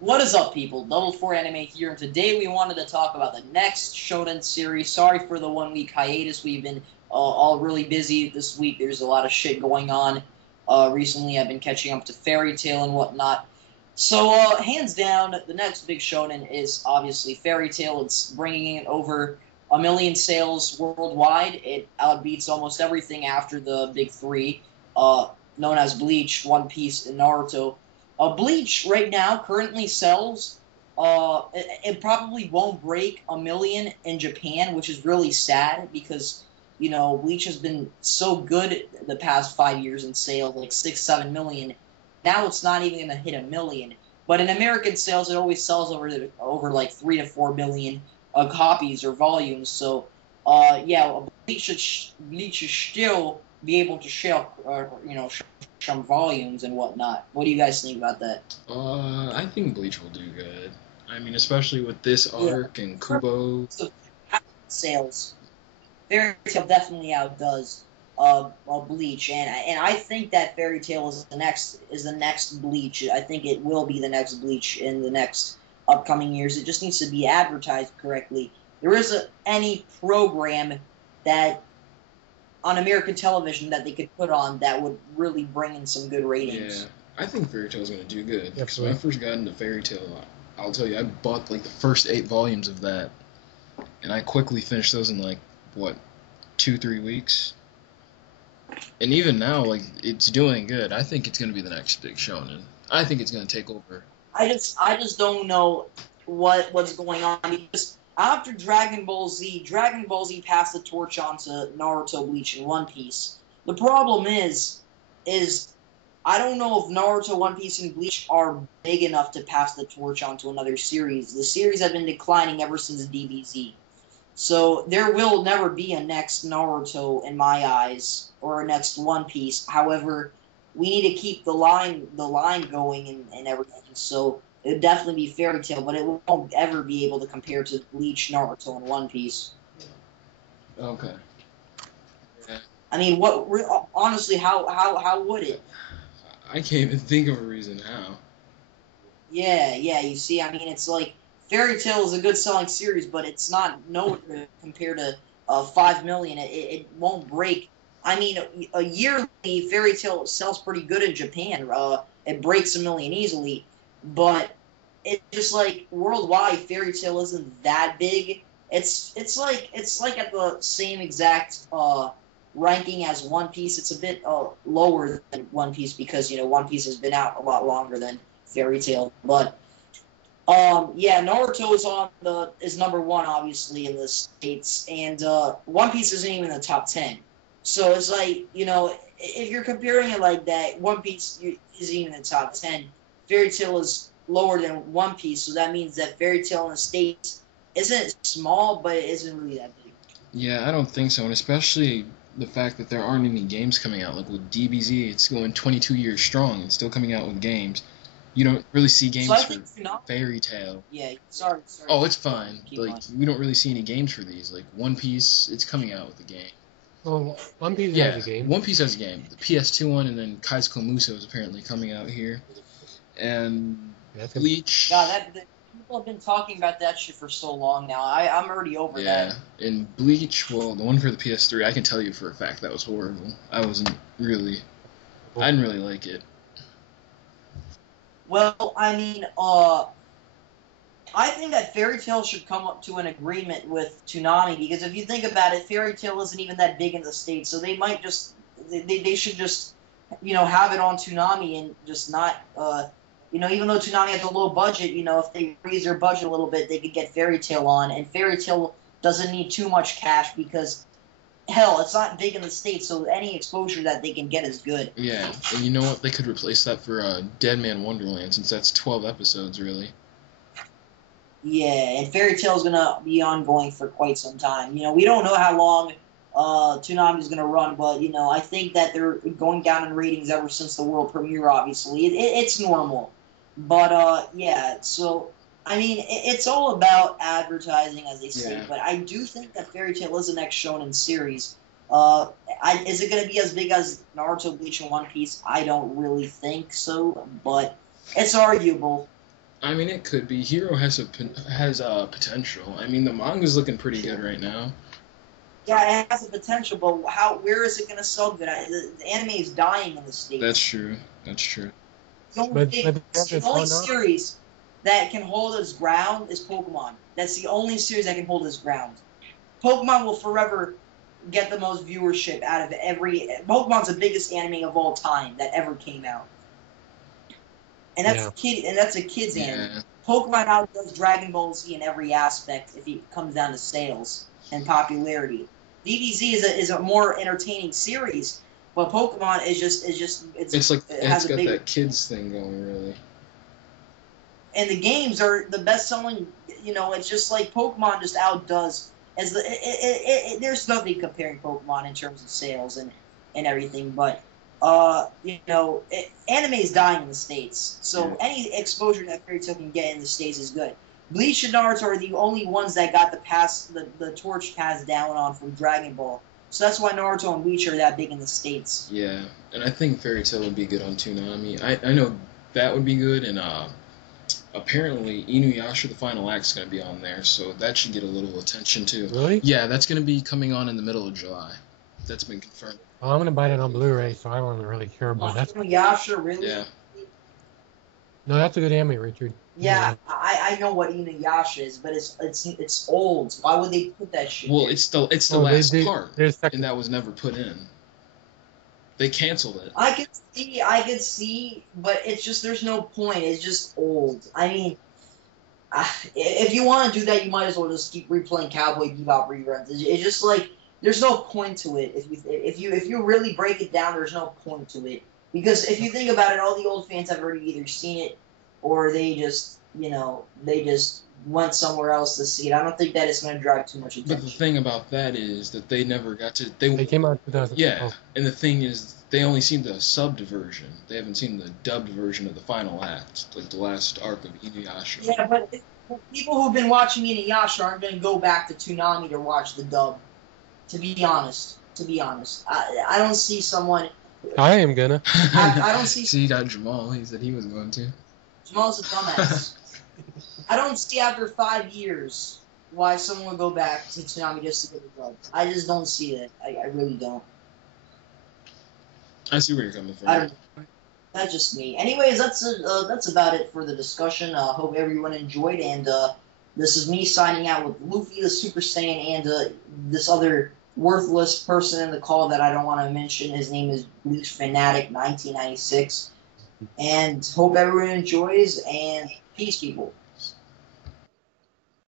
What is up, people? Double Four Anime here, and today we wanted to talk about the next Shonen series. Sorry for the 1 week hiatus. We've been all really busy this week. There's a lot of shit going on. Recently, I've been catching up to Fairy Tail and whatnot. So, hands down, the next big Shonen is obviously Fairy Tail. It's bringing in over 1 million sales worldwide. It outbeats almost everything after the big three, known as Bleach, One Piece, and Naruto. Bleach right now currently sells. It probably won't break 1 million in Japan, which is really sad because Bleach has been so good the past 5 years in sales, like 6, 7 million. Now it's not even gonna hit 1 million. But in American sales, it always sells over like 3 to 4 million copies or volumes. So, yeah, Bleach should still be able to sell, some volumes and whatnot. What do you guys think about that? I think Bleach will do good. I mean, especially with this Yeah, arc and Kubo. so sales. Fairy Tail definitely outdoes Bleach, and I think that Fairy Tail is the next Bleach. I think it will be the next Bleach in the next upcoming years. It just needs to be advertised correctly. There isn't any program that on American television that they could put on that would really bring in some good Yeah, ratings. I think Fairy Tail's gonna do good because when I Absolutely. first got into Fairy Tail, I'll tell you, I bought like the first 8 volumes of that, and I quickly finished those in like what 2 3 weeks. And even now, like it's doing good. I think it's gonna be the next big shonen. I think it's gonna take over. I just don't know what's going on because after Dragon Ball Z passed the torch on to Naruto, Bleach, and One Piece. The problem is I don't know if Naruto, One Piece, and Bleach are big enough to pass the torch on to another series. The series have been declining ever since DBZ. So there will never be a next Naruto in my eyes, or a next One Piece. However, we need to keep the line going and everything. So it would definitely be Fairy Tail, but it won't ever be able to compare to Bleach, Naruto, and One Piece. Okay. Yeah. I mean, honestly, how would it? I can't even think of a reason how. Yeah, yeah. You see, I mean, it's like Fairy Tail is a good selling series, but it's not nowhere compared to 5 million. It won't break. I mean, a yearly Fairy Tail sells pretty good in Japan. It breaks 1 million easily, but it's just like worldwide, Fairy Tail isn't that big. It's like at the same exact ranking as One Piece. It's a bit lower than One Piece because One Piece has been out a lot longer than Fairy Tail, but yeah, Naruto is number one obviously in the states, and One Piece isn't even in the top 10. So it's like if you're comparing it like that, One Piece isn't even in the top 10. Fairy Tail is lower than One Piece, so that means that Fairy Tail in the states isn't small, but it isn't really that big. Yeah, I don't think so, and especially the fact that there aren't any games coming out. Like with DBZ, it's going 22 years strong and still coming out with games. You don't really see So I games for think Tsunami. Fairy Tail. Yeah, sorry. Oh, it's fine. Keep Like going. we don't really see any games for these. Like One Piece, it's coming out with a game. Well, One Piece has Yeah, a game. One Piece has a game. The PS2 one, and then Kaizuko Musou is apparently coming out here. And That's gonna, Bleach. God, people have been talking about that shit for so long now. I'm already over Yeah, that. and Bleach. Well, the one for the PS3, I can tell you for a fact that was horrible. I wasn't really. I didn't really like it. Well, I mean, I think that Fairy Tail should come up to an agreement with Toonami because if you think about it, Fairy Tail isn't even that big in the states, so they might just they should just have it on Toonami and just not even though Toonami has a low budget, if they raise their budget a little bit, they could get Fairy Tail on, and Fairy Tail doesn't need too much cash because hell, it's not big in the states, so any exposure that they can get is good. Yeah, and you know what? They could replace that for Dead Man Wonderland since that's 12 episodes, really. Yeah, and Fairy Tail is gonna be ongoing for quite some time. We don't know how long Toonami is gonna run, but I think that they're going down in ratings ever since the world premiere. Obviously, it's normal, but yeah. So I mean, it's all about advertising, as they say. Yeah. But I do think that Fairy Tail is the next shonen series. Is it gonna be as big as Naruto, Bleach, and One Piece? I don't really think so, but it's arguable. I mean, it could be. Hero has potential. I mean, the manga's looking pretty good right now. Yeah, it has a potential, but where is it going to sell good? The anime is dying in the States. That's true. That's true. The only series that can hold its ground is Pokemon. That's the only series that can hold its ground. Pokemon will forever get the most viewership out of every. Pokemon's the biggest anime of all time that ever came out, and that's a kid's anime. Pokemon outdoes Dragon Ball Z in every aspect if it comes down to sales and popularity. DBZ is a more entertaining series, but Pokemon it's like it's got that kids thing going, really. And the games are the best selling. It's just like Pokemon just outdoes there's nothing comparing Pokemon in terms of sales and everything, but anime is dying in the States, so any exposure that Fairy Tail can get in the States is good. Bleach and Naruto are the only ones that got the torch passed down on from Dragon Ball. So that's why Naruto and Bleach are that big in the States. Yeah, and I think Fairy Tail would be good on Toonami. I know that would be good, and apparently Inuyasha The Final Act is going to be on there, so that should get a little attention too. Really? Yeah, that's going to be coming on in the middle of July. That's been confirmed. Well, I'm going to buy it on Blu-ray, so I don't really care about that. Inuyasha, really? Yeah. No, that's a good anime, Richard. Yeah, I know what Inuyasha is, but it's old. Why would they put that shit? Well, there? it's the last part, and that was never put in. They canceled it. I could see, but it's just there's no point. It's just old. I mean, if you want to do that, you might as well just keep replaying Cowboy Bebop reruns. It's just like there's no point to it. If you really break it down, there's no point to it. Because if you think about it, all the old fans have already either seen it or they just went somewhere else to see it. I don't think that it's going to drive too much attention. But the thing about that is that they never got to... They came out in 2012. Yeah, and the thing is, they only seen the subbed version. They haven't seen the dubbed version of the final act, like the last arc of Inuyasha. Yeah, but people who've been watching Inuyasha aren't going to go back to Toonami to watch the dub, to be honest. I don't see someone... I am gonna. I don't see... See, you got Jamal. He said he was going to. Jamal's a dumbass. I don't see after 5 years why someone would go back to Toonami just to get the dub. I just don't see it. I really don't. I see where you're coming from. I don't know. That's just me. Anyways, that's about it for the discussion. Hope everyone enjoyed, and this is me signing out with Luffy the Super Saiyan and this other worthless person in the call that I don't want to mention. His name is Bleach Fanatic 1996. And hope everyone enjoys, and peace, people.